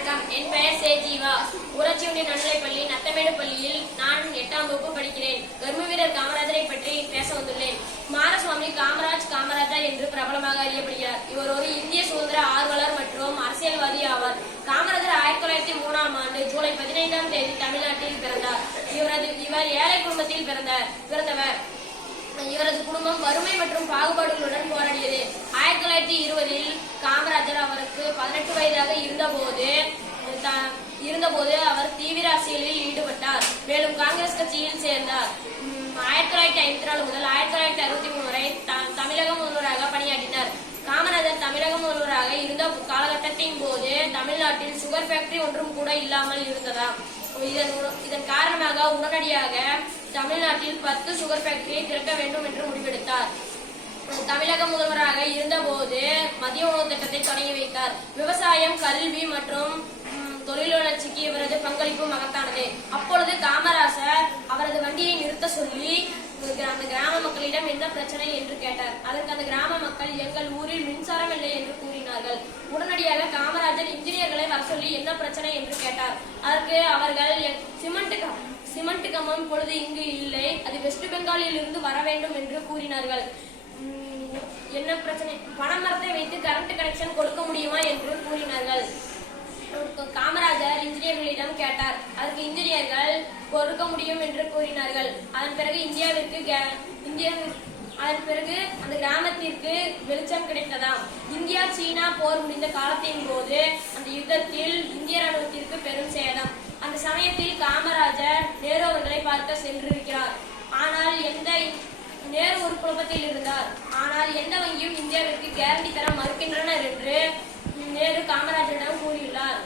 வணக்கம். என் பெயர் சே ஜீவா ஊராட்சி ஒன்றிய நடுநிலைப்பள்ளி நத்தமேடு பள்ளியில் நான் எட்டாம் வகுப்பு படிக்கிறேன். கர்ம வீரர் காமராஜரை பற்றி பேச வந்துள்ளேன். மாரசுவாமி காமராஜ் காமராஜா என்று பிரபலமாக அறியப்படுகிறார். இவர் ஒரு இந்திய சுதந்திர ஆர்வலர் மற்றும் அரசியல்வாதி ஆவார். காமராஜர் ஆயிரத்தி தொள்ளாயிரத்தி மூணாம் ஆண்டு ஜூலை பதினைந்தாம் தேதி தமிழ்நாட்டில் பிறந்தார். இவரது இவர் ஏழை குடும்பத்தில் பிறந்தார் பிறந்தவர் இவரது குடும்பம் வறுமை மற்றும் பாகுபாடுகளுடன் போராடியது ஆயிரத்தி தொள்ளாயிரத்தி இருபதில் காமராஜர் அவருக்கு பதினெட்டு வயதாக இருந்தபோது இருந்தபோது அவர் தீவிர அரசியலில் ஈடுபட்டார். மேலும் காங்கிரஸ் கட்சியில் சேர்ந்தார். ஆயிரத்தி தொள்ளாயிரத்தி ஐம்பத்தி நாலு முதல் ஆயிரத்தி தொள்ளாயிரத்தி அறுபத்தி மூணு வரை தமிழக முதல்வராக பணியாற்றினார். காமராஜர் தமிழக முதல்வராக இருந்த காலகட்டத்தின் போது தமிழ்நாட்டில் சுகர் ஃபேக்டரி ஒன்றும் கூட இல்லாமல் இருந்ததாம். இதன் இதன் காரணமாக உடனடியாக தமிழ்நாட்டில் பத்து சுகர் ஃபேக்டரியை திறக்க வேண்டும் என்று முடிவெடுத்தார். தமிழக முதல்வர் மதிய உணவு திட்டத்தை தொடங்கி வைத்தார். விவசாயம் கல்வி மற்றும் ம், தொழில் வளர்ச்சிக்கு இவரது பங்களிப்பு மகத்தானது. அப்பொழுது காமராசர் அவரது வண்டியை நிறுத்த சொல்லி அந்த கிராம மக்களிடம் என்ன பிரச்சனை என்று கேட்டார். அதற்கு அந்த கிராம மக்கள் எங்கள் ஊரில் மின்சாரம் இல்லை என்று கூறினார்கள். உடனடியாக காமராஜர் இன்ஜினியர்களை வர சொல்லி என்ன பிரச்சனை என்று கேட்டார். அதற்கு அவர்கள் சிமெண்ட் சிமெண்ட் கம்பம் பொழுது இங்கு இல்லை. அது வெஸ்ட் பெங்காலில் இருந்து வர வேண்டும் என்று கூறினார்கள். என்ன பிரச்சனை? பணமரத்தை வைத்து கரண்ட் கனெக்ஷன் கொடுக்க முடியுமா என்று கூறினார்கள். காமராஜர் இன்ஜினியர்களிடம் கேட்டார். அதற்கு இன்ஜினியர்கள் கொடுக்க முடியும் என்று கூறினார்கள். அதன் பிறகு இந்தியாவிற்கு கே- அதன் பிறகு அந்த கிராமத்திற்கு வெளிச்சம் கிடைத்ததாம் இந்தியா சீனா போர் முடிந்த காலத்தின் போது அந்த யுத்தத்தில் இந்திய ராணுவத்திற்கு பெரும் சேதம். அந்த சமயத்தில் காமராஜர் நேரு அவர்களை பார்க்க சென்றிருக்கிறார். ஆனால் எந்த குழப்பத்தில் இருந்தார். ஆனால் எந்த வங்கியும் இந்தியாவிற்கு கேரண்டி தர மறுக்கின்றனர் என்று நேரு காமராஜரிடம் கூறியுள்ளார்.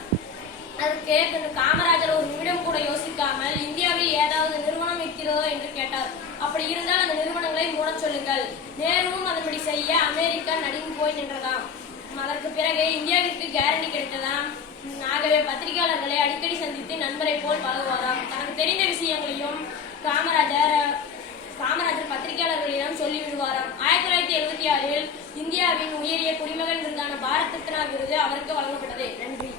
அதற்கு காமராஜர் ஒரு நிமிடம் கூட யோசிக்காமல் இந்தியாவில் ஏதாவது நிறுவனம் இருக்கிறதோ? என்று கேட்டார். அப்படி இருந்தால் அந்த நிறுவனங்களை மூடச் சொல்லுங்கள். நேருவும் அதன்படி செய்ய அமெரிக்கா நடுங்கி போய் நின்றதாம். அதற்கு பிறகு இந்தியாவிற்கு கேரண்டி கிடைத்ததாம். ஆகவே பத்திரிகையாளர்களை அடிக்கடி சந்தித்து நண்பரை போல் பழகுவாராம். தனக்கு தெரிந்த விஷயங்களையும் காமராஜர் உயரிய குடிமகன் விருதான பாரத் ரத்னா விருது அவருக்கு வழங்கப்பட்டது. நன்றி.